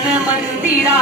ज्ञान मंदिरा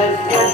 Mas é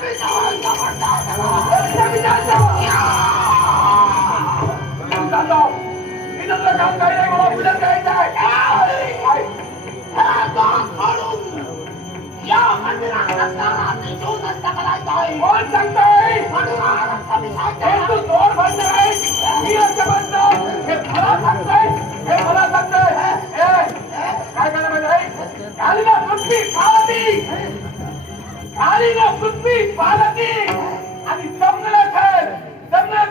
Hey! आली ना पृथ्वी पालकी आणि जमलं खर जमलं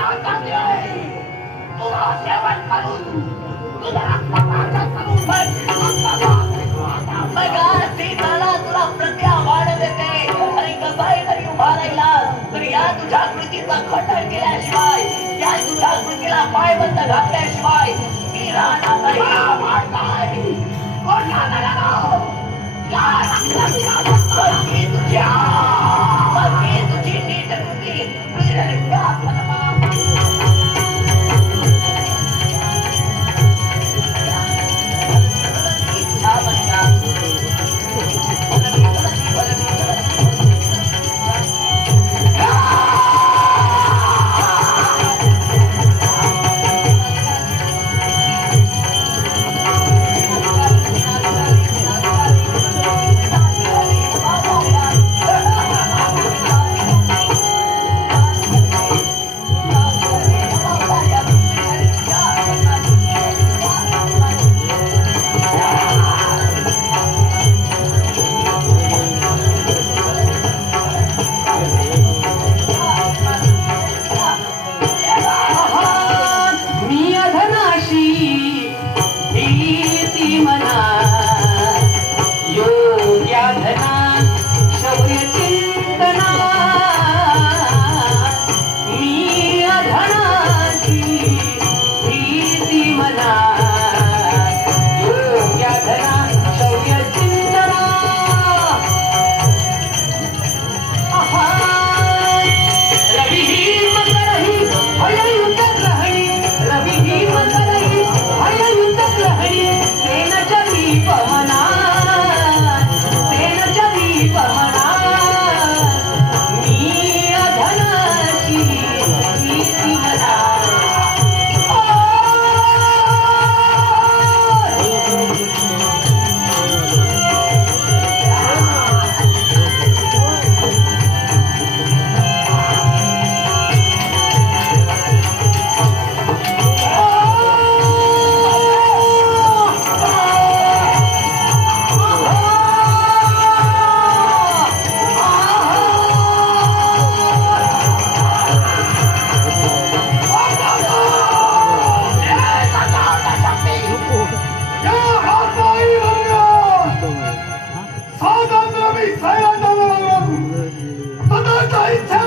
तिला पायबंद घातल्याशिवाय मी राहणार नाही. कोण राहणार या रक्ताची Eita!